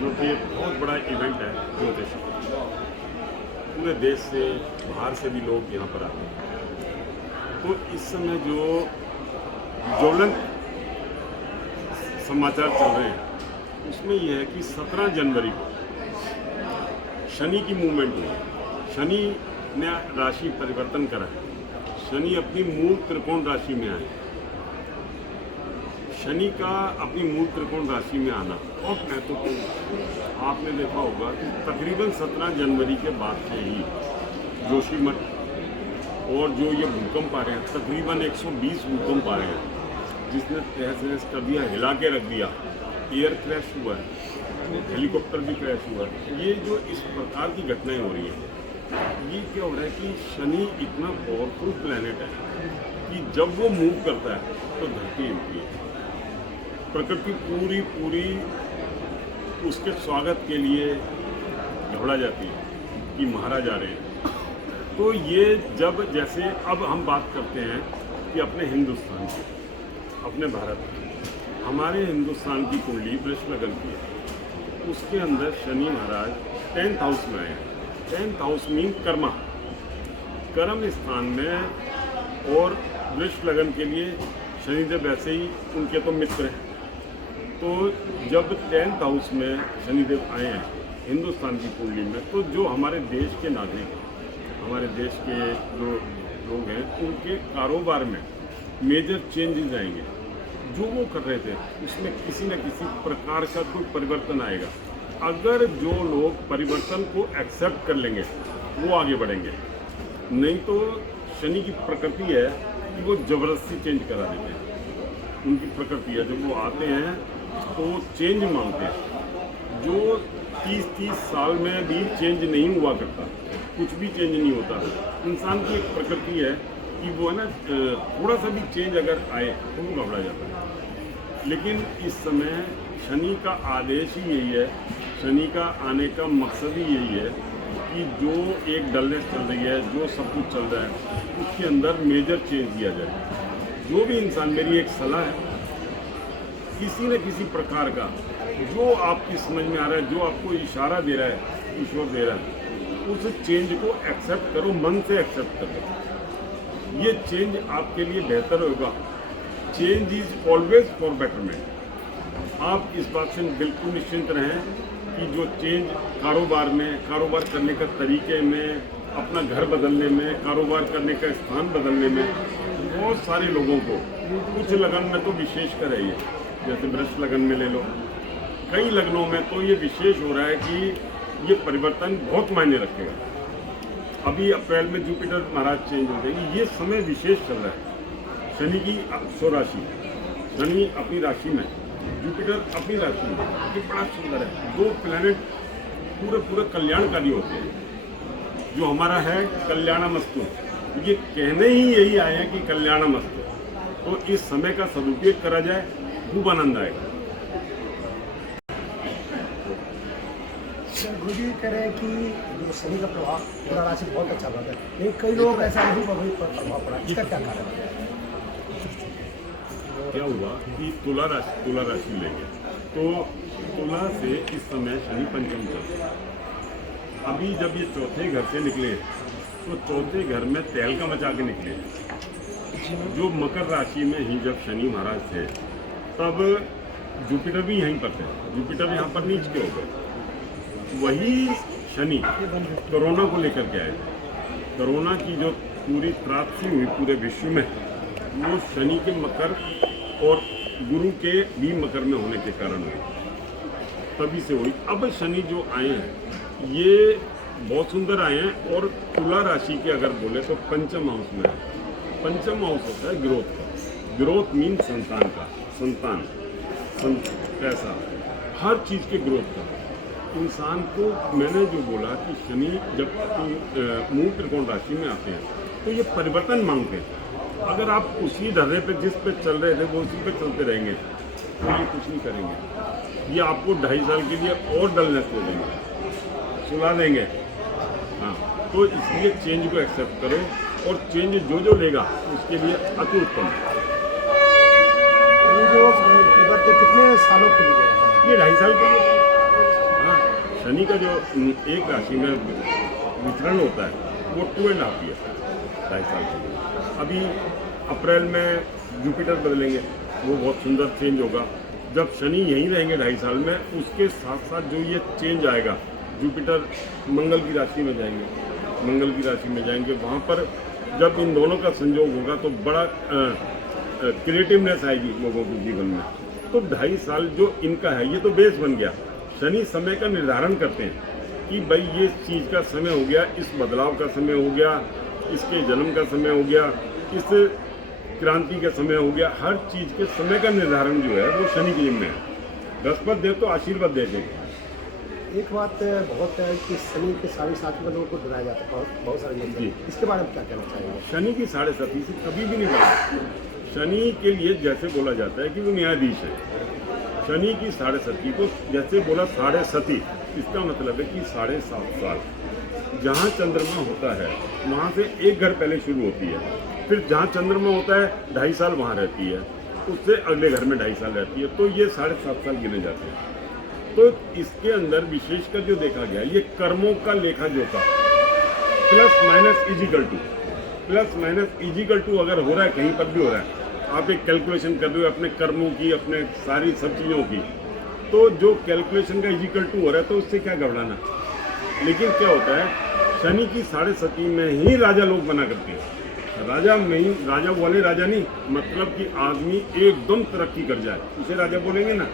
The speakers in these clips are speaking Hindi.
क्योंकि ये बहुत बड़ा इवेंट है ज्योतिष। पूरे देश से, बाहर से भी लोग यहाँ पर आते हैं। तो इस समय जो ज्वलंत समाचार चल रहे हैं उसमें यह है कि 17 जनवरी को शनि की मूवमेंट हुई। शनि ने राशि परिवर्तन करा है। शनि अपनी मूल त्रिकोण राशि में आए। शनि का अपनी मूल त्रिकोण राशि में आना बहुत महत्वपूर्ण। आपने देखा होगा कि तकरीबन 17 जनवरी के बाद से ही जोशीमठ और जो ये भूकंप आ रहे हैं, तकरीबन 120 भूकंप आ रहे हैं, जिसने तहस नहस कर दिया, हिला के रख दिया। एयर क्रैश हुआ है, हेलीकॉप्टर भी क्रैश हुआ है। ये जो इस प्रकार की घटनाएं हो रही हैं, ये क्या हो रहा है कि शनि इतना पावरफुल प्लैनेट है कि जब वो मूव करता है तो धरती हिलती है। प्रकृति पूरी उसके स्वागत के लिए घबरा जाती है कि महाराज आ रहे हैं। तो ये जब जैसे अब हम बात करते हैं कि अपने हिंदुस्तान की, अपने भारत की, हमारे हिंदुस्तान की कुंडली वृष लगन की है, उसके अंदर शनि महाराज 10th हाउस में आए हैं। 10th हाउस मीन कर्मा, कर्म स्थान में। और वृष लगन के लिए शनिदेव वैसे ही उनके तो मित्र हैं। तो जब 10th हाउस में शनिदेव आए हैं हिंदुस्तान की कुंडली में, तो जो हमारे देश के नागरिक हैं, हमारे देश के जो लोग हैं, उनके कारोबार में मेजर चेंजेस आएंगे। जो वो कर रहे थे उसमें किसी न किसी प्रकार का कोई परिवर्तन आएगा। अगर जो लोग परिवर्तन को एक्सेप्ट कर लेंगे वो आगे बढ़ेंगे, नहीं तो शनि की प्रकृति है कि वो ज़बरदस्ती चेंज करा देते हैं। उनकी प्रकृति है, जब वो आते हैं तो चेंज मांगते हैं। जो 30 साल में भी चेंज नहीं हुआ करता, कुछ भी चेंज नहीं होता। इंसान की एक प्रकृति है कि वो है ना, थोड़ा सा भी चेंज अगर आए तो वो घबरा जाता है। लेकिन इस समय शनि का आदेश ही यही है, शनि का आने का मकसद ही यही है कि जो एक डलनेस चल रही है, जो सब कुछ चल रहा है, उसके अंदर मेजर चेंज दिया जाए। जो भी इंसान, मेरी एक सलाह है, किसी न किसी प्रकार का जो आपकी समझ में आ रहा है, जो आपको इशारा दे रहा है, ईश्वर दे रहा है, उस चेंज को एक्सेप्ट करो, मन से एक्सेप्ट करो। ये चेंज आपके लिए बेहतर होगा। Change is always for betterment. आप इस बात से बिल्कुल निश्चिंत रहें कि जो चेंज कारोबार में, कारोबार करने का तरीके में, अपना घर बदलने में, कारोबार करने का स्थान बदलने में, बहुत सारे लोगों को, कुछ लगन में तो विशेष कर है ये, जैसे वृष लगन में ले लो, कई लगनों में तो ये विशेष हो रहा है कि ये परिवर्तन बहुत मायने रखेगा। अभी अप्रैल में जुपिटर महाराज चेंज हो गए, ये समय विशेष चल रहा है। शनि की स्वराशि, शनि अपनी राशि में, जुपिटर अपनी राशि में, ये बड़ा सुंदर है। दो प्लैनेट पूरे कल्याणकारी होते हैं। जो हमारा है कल्याणमस्तु, ये कहने ही यही आए हैं कि कल्याणमस्तु। तो इस समय का सदुपयोग करा जाए, खूब आनंद आएगा। गुरु जी कह रहे हैं कि जो शनि का प्रभाव तुला राशि बहुत अच्छा लगा है, लेकिन कई लोग ऐसा नहीं प्रभाव पड़ा, इसका क्या कारण है? क्या हुआ कि तुला राशि लेंगे तो तुला से इस समय शनि पंचम चल रहा है। अभी जब ये चौथे घर से निकले तो चौथे घर में तहलका मचा के निकले। जो मकर राशि में ही जब शनि महाराज थे तब जुपिटर भी यहीं पर थे, जुपिटर यहाँ पर नीच के हो गए। वही शनि कोरोना को लेकर के आए थे। कोरोना की जो पूरी त्रासदी हुई पूरे विश्व में, वो शनि के मकर और गुरु के भी मकर में होने के कारण हुई, तभी से हुई। अब शनि जो आए हैं ये बहुत सुंदर आए हैं और तुला राशि के अगर बोले तो पंचम हाउस में है। पंचम हाउस होता है ग्रोथ का। ग्रोथ मीन संतान का, संतान, पैसा, हर चीज़ के ग्रोथ का। इंसान को मैंने जो बोला कि शनि जब मूल त्रिकोण राशि में आते हैं तो ये परिवर्तन मांगते हैं। अगर आप उसी ढर्रे पे जिस पे चल रहे थे वो उसी पे चलते रहेंगे तो ये कुछ नहीं करेंगे। ये आपको 2.5 साल के लिए और डलनेस दे देंगे, सुला देंगे। हाँ, तो इसलिए चेंज को एक्सेप्ट करो और चेंज जो लेगा उसके लिए अति उत्तम है। ये जो कितने सालों के लिए है? ये 2.5 साल के लिए शनि का जो एक राशि में वितरण होता है वो 2.5 ईयर, 2.5 साल के लिए। अभी अप्रैल में जुपिटर बदलेंगे, वो बहुत सुंदर चेंज होगा। जब शनि यहीं रहेंगे 2.5 साल में, उसके साथ साथ जो ये चेंज आएगा, जुपिटर मंगल की राशि में जाएंगे, मंगल की राशि में जाएंगे, वहाँ पर जब इन दोनों का संयोग होगा तो बड़ा क्रिएटिवनेस आएगी लोगों के जीवन में। तो 2.5 साल जो इनका है ये तो बेस बन गया। शनि समय का निर्धारण करते हैं कि भाई ये चीज़ का समय हो गया, इस बदलाव का समय हो गया, इसके जन्म का समय हो गया, इस क्रांति का समय हो गया। हर चीज़ के समय का निर्धारण जो है वो शनि के जिम्मे है। बृहस्पति देव तो आशीर्वाद दे देंगे। एक बात बहुत है कि शनि के 7.5 में लोगों को डराया जाता है, बहुत सारे लोग। जी। इसके बारे में क्या कहना चाहेंगे? शनि की 7.5 से कभी भी नहीं बढ़ा। शनि के लिए जैसे बोला जाता है कि वो न्यायाधीश है, शनि की 7.5 को जैसे बोला 7.5, इसका मतलब है कि 7.5 साल जहाँ चंद्रमा होता है वहाँ से एक घर पहले शुरू होती है, फिर जहाँ चंद्रमा होता है 2.5 साल वहाँ रहती है, उससे अगले घर में 2.5 साल रहती है, तो ये 7.5 साल गिने जाते हैं। तो इसके अंदर विशेषकर जो देखा गया ये कर्मों का लेखा जोखा प्लस माइनस इजिकल टू अगर हो रहा है, कहीं पर भी हो रहा है, आप एक कैलकुलेशन कर रहे हो अपने कर्मों की, अपने सारी सब चीज़ों की, तो जो कैलकुलेशन का इजिकल टू हो रहा है तो उससे क्या घबराना। लेकिन क्या होता है, शनि की 7.5 में ही राजा लोग बना करते हैं। राजा में ही राजा वाले राजा नहीं, मतलब कि आदमी एकदम तरक्की कर जाए उसे राजा बोलेंगे ना।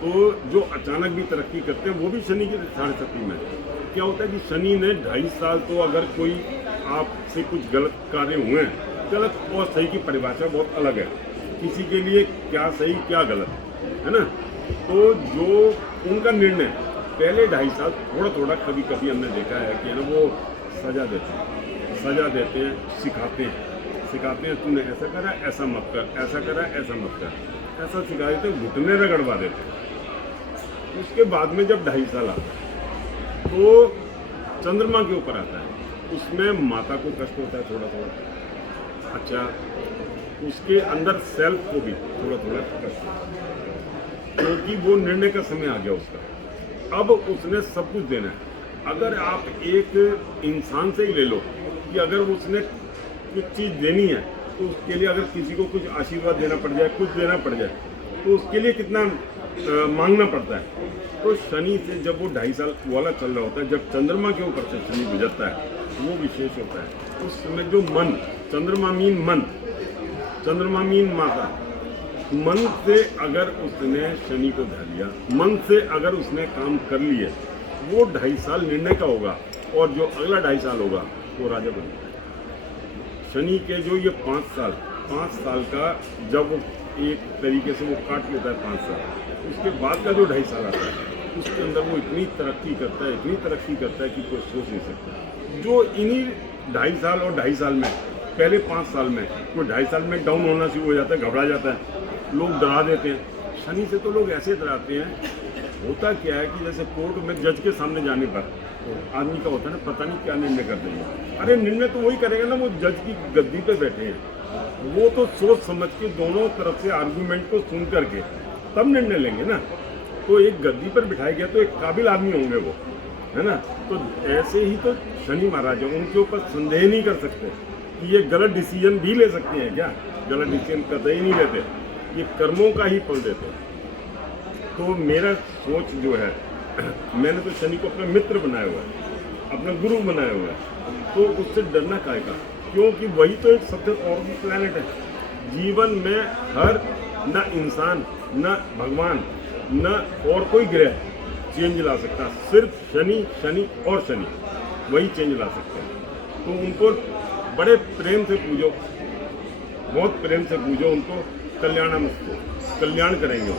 तो जो अचानक भी तरक्की करते हैं वो भी शनि के 7.5 में। क्या होता है कि शनि ने 2.5 साल तो अगर कोई आपसे कुछ गलत कार्य हुए हैं, गलत और सही की परिभाषा बहुत अलग है, किसी के लिए क्या सही क्या गलत है ना। तो जो उनका निर्णय पहले 2.5 साल थोड़ा कभी कभी हमने देखा है कि ना वो सजा देते हैं, सिखाते हैं तूने ऐसा करा ऐसा मत कर, ऐसा करा ऐसा मत कर, ऐसा सिखा देते, घुटने रगड़वा देते हैं। उसके बाद में जब 2.5 साल आता है तो चंद्रमा के ऊपर आता है, उसमें माता को कष्ट होता है थोड़ा। अच्छा, उसके अंदर सेल्फ को भी थोड़ा कष्ट होता है, क्योंकि वो निर्णय का समय आ गया उसका। अब उसने सब कुछ देना है। अगर आप एक इंसान से ही ले लो कि अगर उसने कुछ चीज़ देनी है तो उसके लिए अगर किसी को कुछ आशीर्वाद देना पड़ जाए, कुछ देना पड़ जाए, तो उसके लिए कितना मांगना पड़ता है। तो शनि से जब वो 2.5 साल वाला चल रहा होता है, जब चंद्रमा के ऊपर से शनि गुजरता है, वो विशेष होता है। उस समय जो मन, चंद्रमा मीन माता, मन से अगर उसने शनि को धर लिया, मन से अगर उसने काम कर लिए, वो 2.5 साल निर्णय का होगा, और जो अगला 2.5 साल होगा वो राजा बनेगा। शनि के जो ये 5 साल का जब एक तरीके से वो काट लेता है 5 साल, उसके बाद का जो 2.5 साल आता है उसके अंदर वो इतनी तरक्की करता है कि कोई सोच नहीं सकता। जो इन्हीं 2.5 साल और 2.5 साल में, पहले 5 साल में वो 2.5 साल में डाउन होना शुरू हो जाता है, घबरा जाता है, लोग डरा देते हैं। शनि से तो लोग ऐसे डराते हैं, होता क्या है कि जैसे कोर्ट में जज के सामने जाने पर आदमी का होता है ना, पता नहीं क्या निर्णय कर देंगे। अरे निर्णय तो वही करेगा ना, वो जज की गद्दी पे बैठे हैं, वो तो सोच समझ के दोनों तरफ से आर्गूमेंट को सुन करके तब निर्णय लेंगे ना। तो एक गद्दी पर बिठाया गया तो एक काबिल आदमी होंगे वो, है ना। तो ऐसे ही तो शनि महाराज है, उनके ऊपर संदेह नहीं कर सकते कि ये गलत डिसीजन भी ले सकते हैं क्या, गलत डिसीजन कतई नहीं लेते, ये कर्मों का ही फल देते हैं। तो मेरा सोच जो है, मैंने तो शनि को अपना मित्र बनाया हुआ है, अपना गुरु बनाया हुआ है, तो उससे डरना काहे का, क्योंकि वही तो एक सबसे और भी प्लैनेट है। जीवन में हर न इंसान, न भगवान, न और कोई ग्रह चेंज ला सकता, सिर्फ शनि और शनि वही चेंज ला सकते हैं। तो उनको बड़े प्रेम से पूजो, बहुत प्रेम से पूजो उनको, कल्याणमस्तु, कल्याण करेंगे वो।